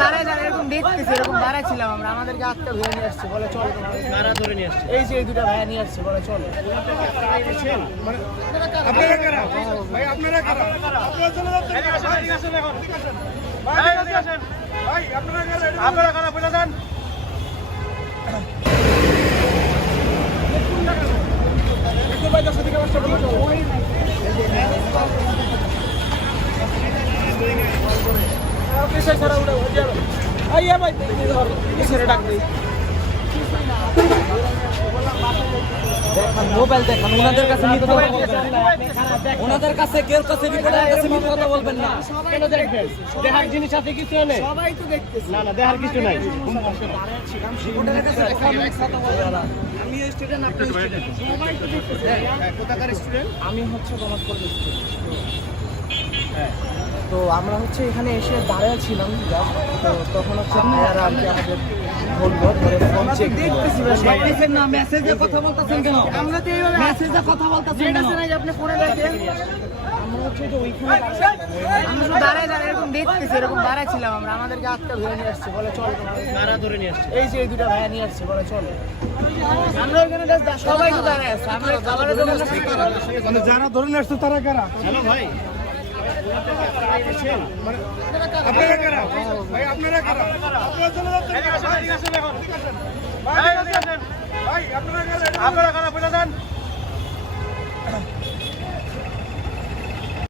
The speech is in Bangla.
দাঁড়ায় দাঁড়ায় এরকম দেখতেছি, এরকম দাঁড়াইছিলাম আমরা, আমাদেরকে আটটা ধরে নিয়ে আসছে, বলে চল কারা ধরে নিয়ে আসছে? এই যে এই দুটা ভাইয়া নিয়ে আসছে, বলে চলো। আপনারা কারা ভাই? আপনারা কারা? আপনারা চলে যাচ্ছেন। এদিকে আসেন এখন। ভাই এদিকে আসেন। ভাই আপনারা কারা? আপনারা কারা বলে যান? একটু ভাই 10 দিকে বসতে বলো। পেশায় ছাড়া উঠে আইয়া ভাই ধর পেছনে ডাক দিই। মোবাইল দেখান, ওনাদের কাছে মিথ্যা কথা বলবেন না, ওনাদের কাছে কেউ কাছে রিপোর্টারের কাছে মিথ্যা কথা বলবেন না। কেন দেখবেন? দেখার জিনিস আছে কিছু নেই। সবাই তো দেখতেছে। না না, দেখার কিছু নাই। রিপোর্টারের কাছে দেখা মিথ্যা কথা বলবেন না। আমি স্টুডেন্ট, আপনি স্টুডেন্ট, সবাই তো দেখতেছে। কোথাকার স্টুডেন্ট? আমি হচ্ছে কমার্স কলেজ স্টুডেন্ট। তো আমরা হচ্ছে এখানে এসে দাঁড়িয়ে ছিলাম, তো তখন হচ্ছে ভাইয়ারা আর কি আমাদের বললো ধরে ফোন চেক দেখতেছি না, মেসেজে কথা বলতেছেন কেন? আমরা তো এইভাবে মেসেজে কথা বলতেছেন না, না আপনি ফোনে দেখেন। আমরা হচ্ছে যে ওইখানে আমরা শুধু দাঁড়ায় দাঁড়ায় এরকম দেখতেছি, এরকম দাঁড়াইছিলাম আমরা, আমাদেরকে আটটা ধরে নিয়ে আসছে, বলে চল। কারা ধরে নিয়ে আসছে? এই যে এই দুটা ভাইয়া নিয়ে আসছে, বলে চলো। আমরা ওইখানে সবাই তো দাঁড়ায় আছে, আমরা খাবারের জন্য মানে যারা ধরে নিয়ে আসছে তারা কারা? হ্যালো ভাই, আপনারা কারা? ভাই আপনারা কারা? আপনারা চলে যাচ্ছেন। এদিকে আসেন এখন। ভাই এদিকে আসেন। ভাই আপনারা কারা? আপনারা কারা বলে যান?